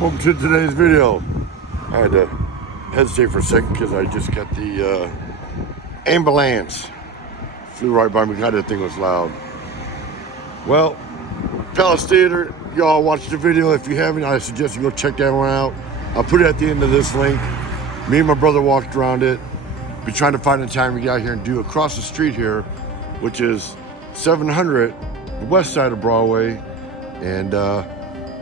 Welcome to today's video. I had to hesitate for a second because I just got the ambulance. Flew right by me. God, that thing was loud. Well, Palace Theater, y'all watch the video. If you haven't, I suggest you go check that one out. I'll put it at the end of this link. Me and my brother walked around it. Be trying to find a time to get out here and do across the street here, which is 700, the west side of Broadway. And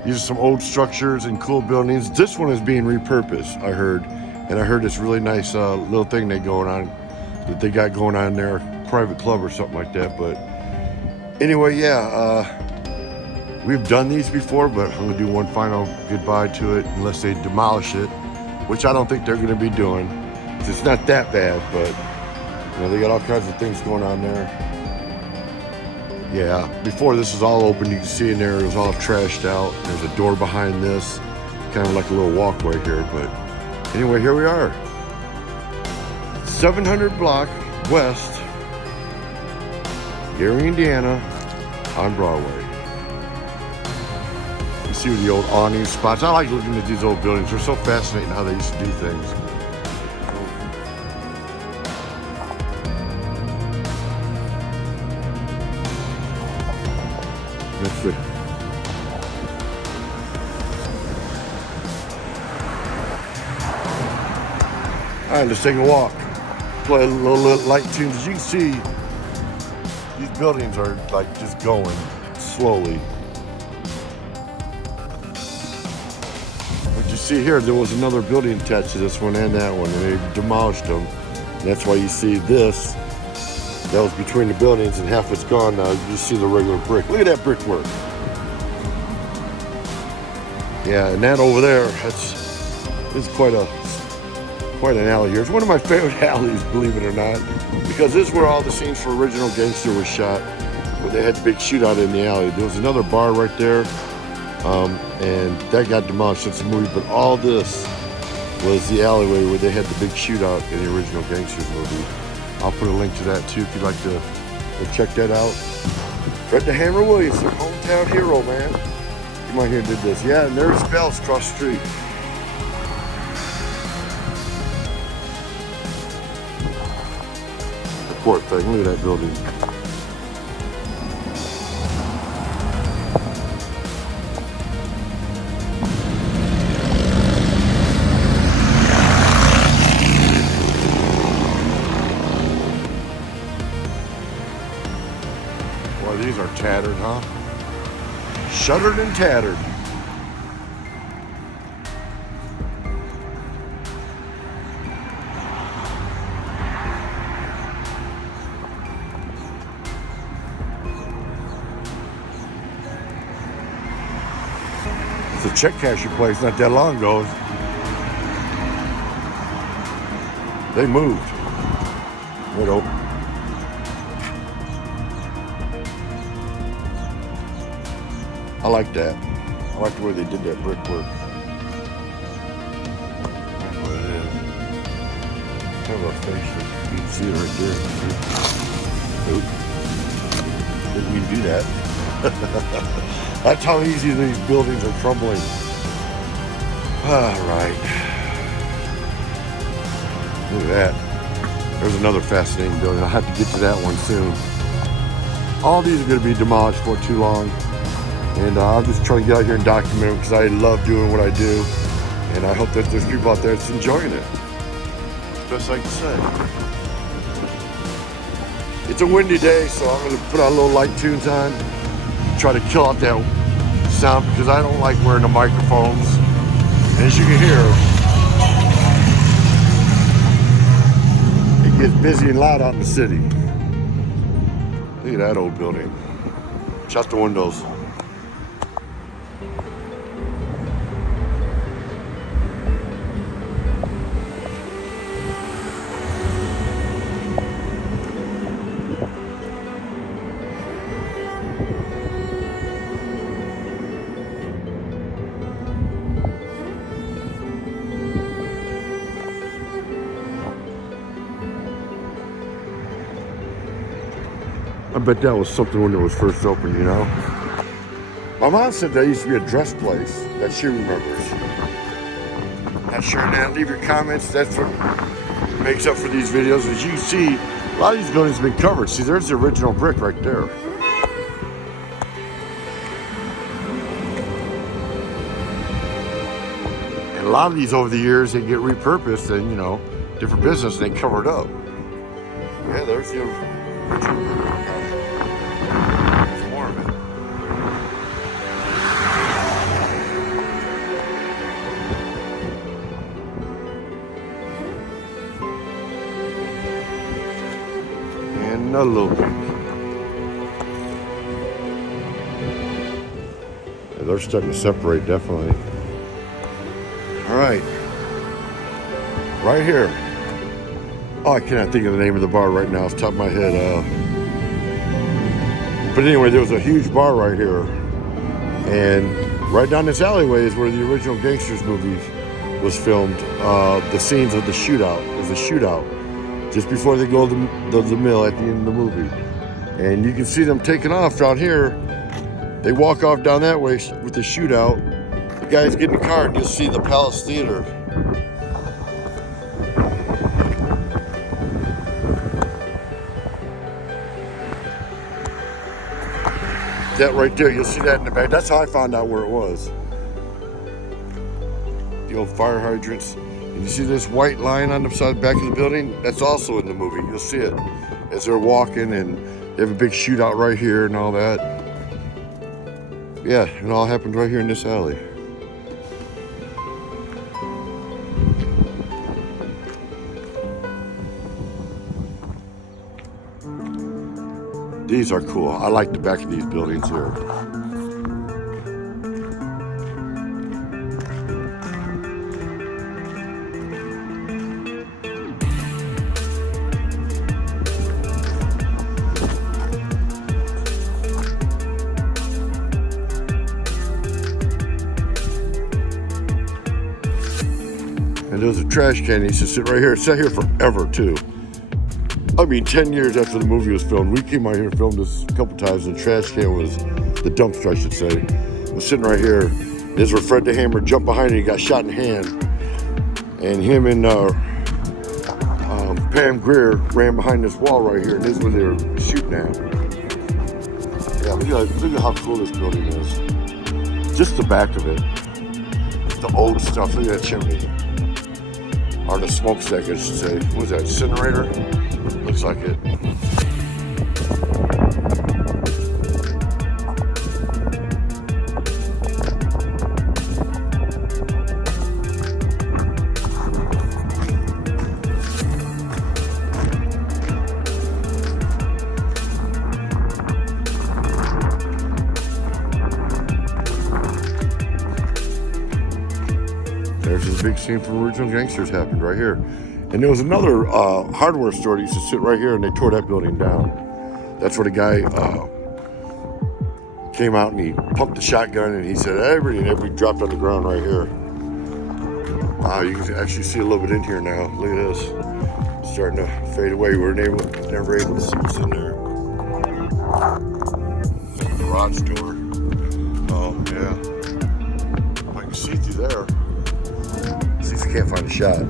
these are some old structures and cool buildings. This one is being repurposed, I heard. And I heard this really nice little thing that they got going on there, private club or something like that. But anyway, yeah, we've done these before, but I'm gonna do one final goodbye to it unless they demolish it, which I don't think they're gonna be doing. It's not that bad, but you know, they got all kinds of things going on there. Yeah, before this was all open, you can see in there it was all trashed out. There's a door behind this, kind of like a little walkway here. But anyway, here we are. 700 block west, Gary, Indiana, on Broadway. You see the old awning spots. I like looking at these old buildings. They're so fascinating how they used to do things. Let's see. All right, let's take a walk. Play a little light tunes. As you can see, these buildings are like just going slowly. What you see here, there was another building attached to this one and that one, and they demolished them. And that's why you see this. That was between the buildings, and half it's gone now. You just see the regular brick. Look at that brickwork. Yeah, and that over there, this is quite an alley here. It's one of my favorite alleys, believe it or not, because this is where all the scenes for Original Gangster was shot, where they had the big shootout in the alley. There was another bar right there, and that got demolished since the movie, but all this was the alleyway where they had the big shootout in the Original Gangsters movie. I'll put a link to that too if you'd like to go check that out. Fred the Hammer Williams, their hometown hero, man. Come on here and did this. Yeah, and there's Bells across the street. The court thing, look at that building. Boy, these are tattered, huh? Shuttered and tattered. It's a check casher place not that long ago. They moved. Right open. I like that. I like the way they did that brickwork. That's what it is. Kind of a face. You can see it right there. Oop. Didn't mean to do that. That's how easy these buildings are crumbling. All right. Look at that. There's another fascinating building. I'll have to get to that one soon. All these are going to be demolished for too long. And I'm just trying to get out here and document them because I love doing what I do. And I hope that there's people out there that's enjoying it. That's the best I can say. It's a windy day, so I'm going to put out a little light tunes on. Try to kill out that sound because I don't like wearing the microphones. And as you can hear, it gets busy and loud out in the city. Look at that old building. Shut the windows. I bet that was something when it was first opened, you know? My mom said that used to be a dress place that she remembers. Not sure, man. Leave your comments. That's what makes up for these videos. As you see, a lot of these buildings have been covered. See, there's the original brick right there. And a lot of these over the years, they get repurposed and, you know, different business, and they cover it up. Yeah, there's the original brick. There's more of it. And a little bit. Yeah, they're starting to separate, definitely. All right. Right here. Oh, I cannot think of the name of the bar right now off the top of my head. But anyway, there was a huge bar right here. And right down this alleyway is where the original Gangsters movie was filmed. The scenes of the shootout. There's a shootout just before they go to the mill at the end of the movie. And you can see them taking off down here. They walk off down that way with the shootout. The guys get in the car and you'll see the Palace Theater. That right there, you'll see that in the back. That's how I found out where it was. The old fire hydrants. And you see this white line on the side back of the building? That's also in the movie. You'll see it as they're walking, and they have a big shootout right here and all that. Yeah, it all happened right here in this alley. These are cool. I like the back of these buildings here. And there's a trash can. He used to sit right here. It sat here forever too. I mean, 10 years after the movie was filmed, we came out here and filmed this a couple times, and the trash can was, the dumpster I should say, was sitting right here. This is where Fred the Hammer jumped behind it. He got shot in the hand. And him and Pam Grier ran behind this wall right here, and this is where they were shooting at. Yeah, look at how cool this building is. Just the back of it. The old stuff. Look at that chimney. Or the smokestack, I should say. What was that, incinerator? Looks like it. There's this big scene from Original Gangsters happened right here. And there was another hardware store that used to sit right here, and they tore that building down. That's where the guy came out and he pumped the shotgun, and he said everybody dropped on the ground right here. Wow, you can actually see a little bit in here now. Look at this. It's starting to fade away. We were never able to see what's in there. Garage door. Oh, yeah. I can see through there. See if you can't find a shot.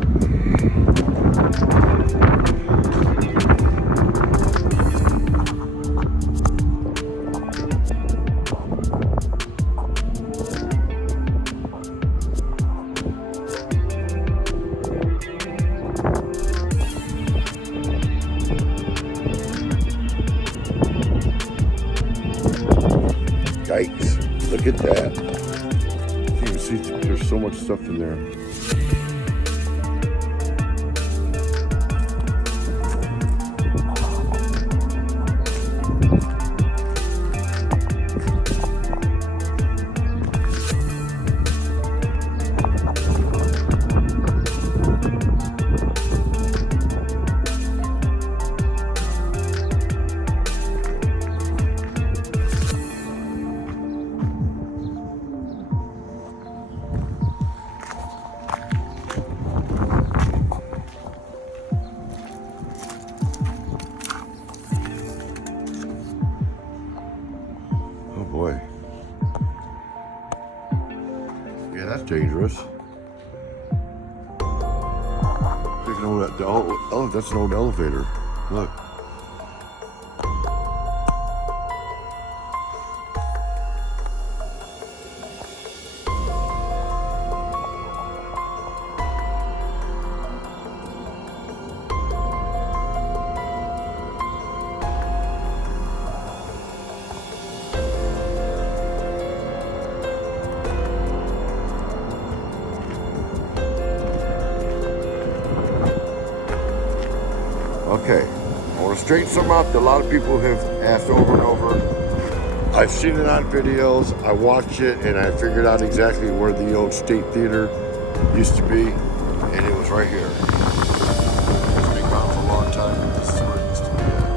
Yikes, look at that. You can see there's so much stuff in there. an old, that's an old elevator. Look. Okay, I want to straighten something out that a lot of people have asked over and over. I've seen it on videos, I watched it, and I figured out exactly where the old State Theater used to be, and it was right here. It's been gone for a long time, but this is where it used to be at.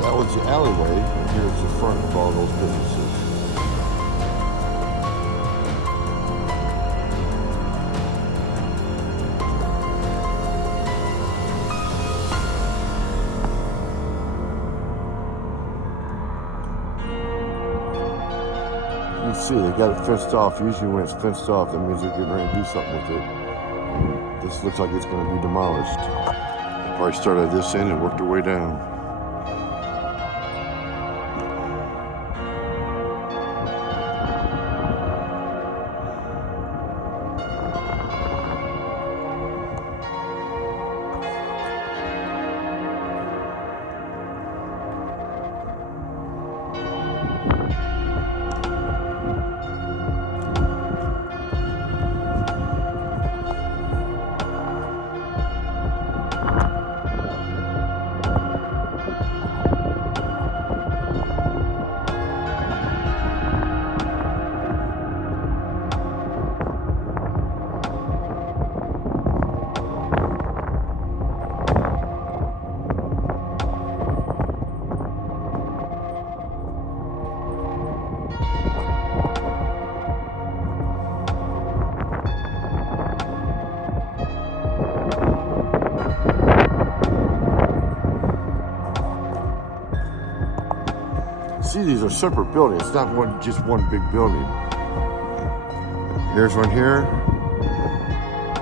That was the alleyway, and here's the front of all those businesses. You see, they got it fenced off. Usually when it's fenced off, that means they're getting ready to do something with it. And this looks like it's going to be demolished. They probably started this end and worked their way down. See, these are separate buildings. It's not just one big building. Here's one here,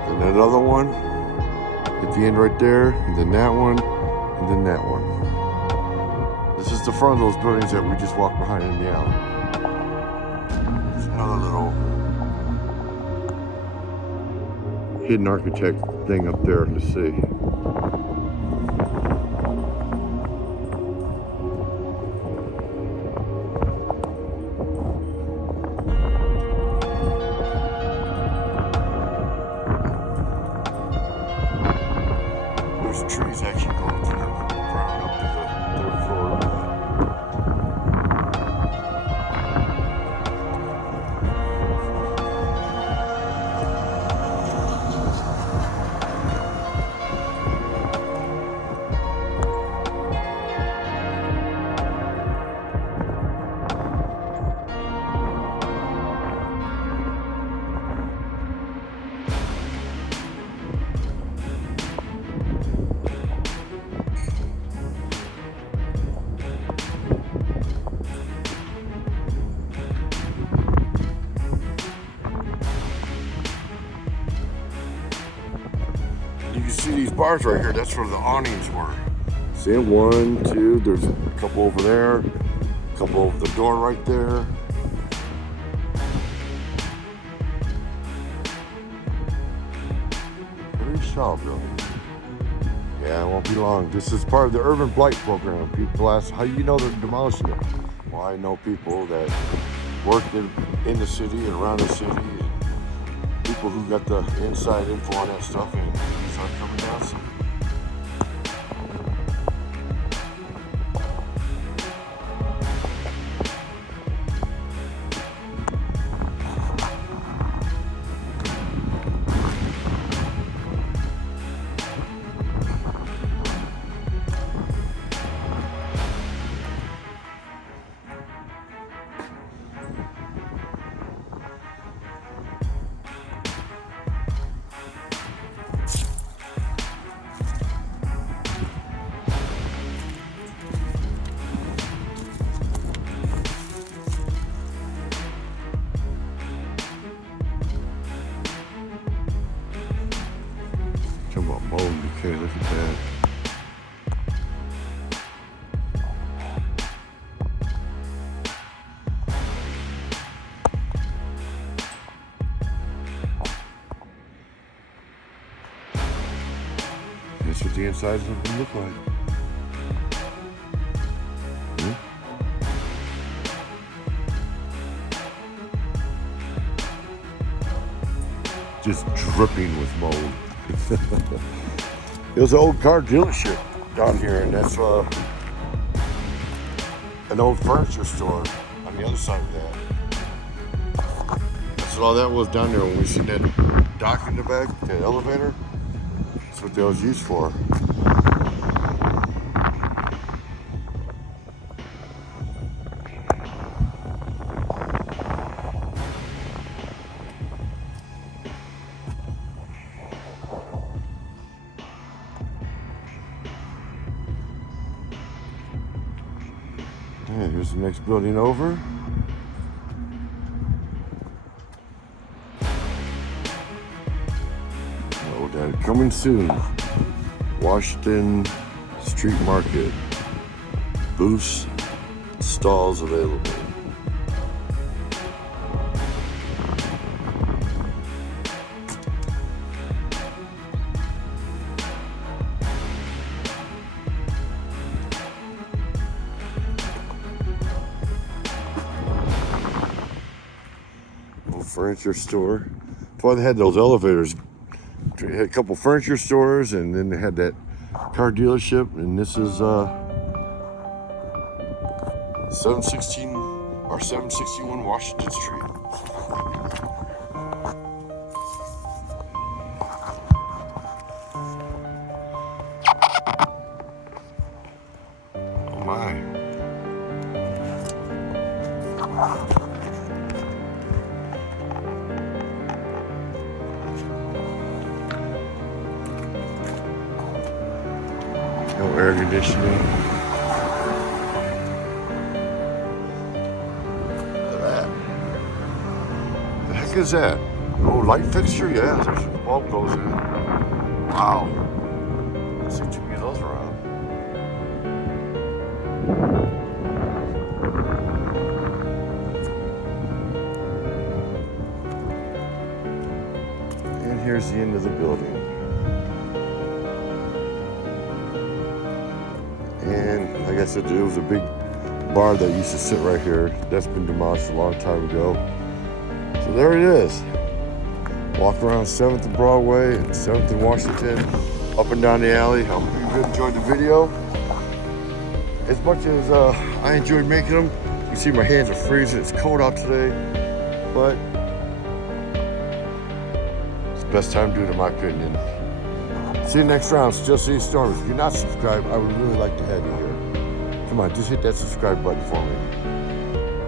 and another one at the end right there, and then that one, and then that one. This is the front of those buildings that we just walked behind in the alley. There's another little hidden architect thing up there to see. Trees actually going to the ground up to the third floor. You can see these bars right here, that's where the awnings were. See, 1, 2, there's a couple over there, a couple over the door right there. Very solid building. Yeah, it won't be long. This is part of the urban blight program. People ask, how do you know they're demolishing it? Well, I know people that work in the city and around the city, and people who got the inside info on that stuff, and start coming down soon. Talking about mold, okay, look at that. That's what the insides of them look like. Just dripping with mold. It was an old car dealership down here, and that's an old furniture store on the other side of that. That's what all that was down there when we seen that dock in the back, that elevator. That's what that was used for. Yeah, here's the next building over. Oh, Dad, coming soon. Washington Street Market. Booths, stalls available. Furniture store. That's why they had those elevators. They had a couple furniture stores, and then they had that car dealership. And this is 716 or 761 Washington Street. Oh my. No air conditioning. Look at that. The heck is that? Oh, light fixture? Yeah, there's a bulb goes in. Wow. Let's see too many of those around. And here's the end of the building. And like I said, there was a big bar that used to sit right here. That's been demolished a long time ago. So there it is. Walk around 7th Broadway and 7th and Washington, up and down the alley. I hope you enjoyed the video. As much as I enjoyed making them, you can see my hands are freezing. It's cold out today, but it's the best time to do it in my opinion. See you next round. Still see you storms. If you're not subscribed, I would really like to have you here. Come on, just hit that subscribe button for me.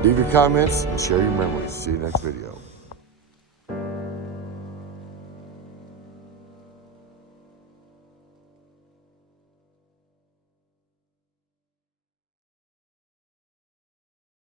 Leave your comments and share your memories. See you next video.